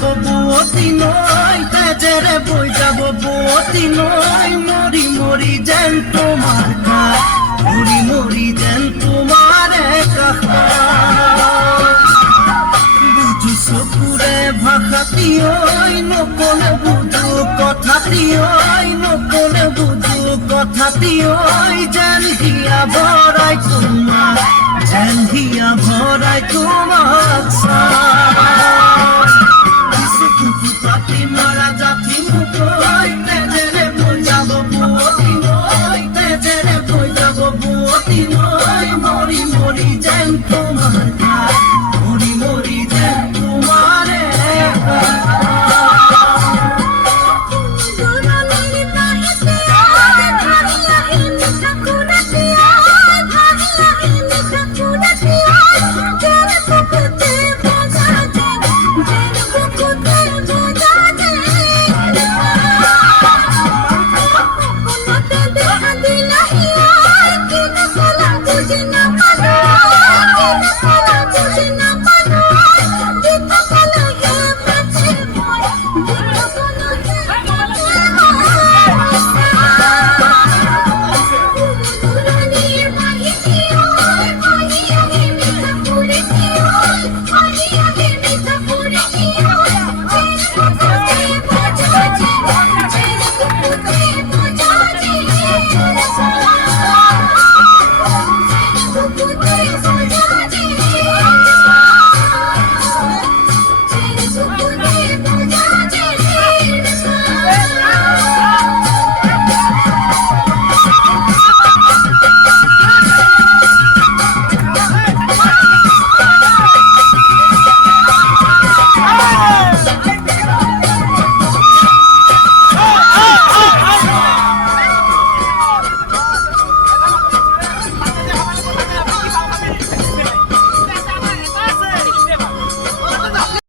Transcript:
যাব বুয়তি নয়, তেজেরে বই যাব বুয়তি নয়, মরি মরি যেন তোমার কাজ, মরি মরি যেন তোমার একা। বুঝু চকুৰে ভাষাটি ঐ নকলে বুঝু কথাটি ঐ নকলে বুঝু কথাটি ঐ, যেন হিয়া ভৰাই তোমাক, যেন হিয়া ভৰাই তোমাক চাই।